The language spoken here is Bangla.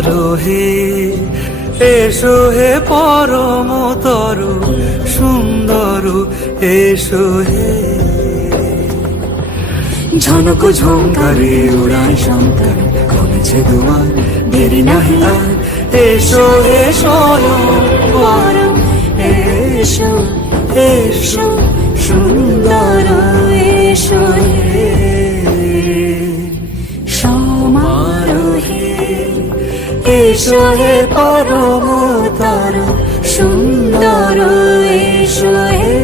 সমারোহে এসো হে পরমতর সুন্দর এসো হে। ঝনক ঝঙ্কারে উড়ায় শঙ্কর কমেছে তোমার দেরি নাহি আর। এসো হে স্বয়ং পরম এসো এসো সুন্দর এসো হে। সমারোহে এসো হে পরমতর সুন্দর এসো হে।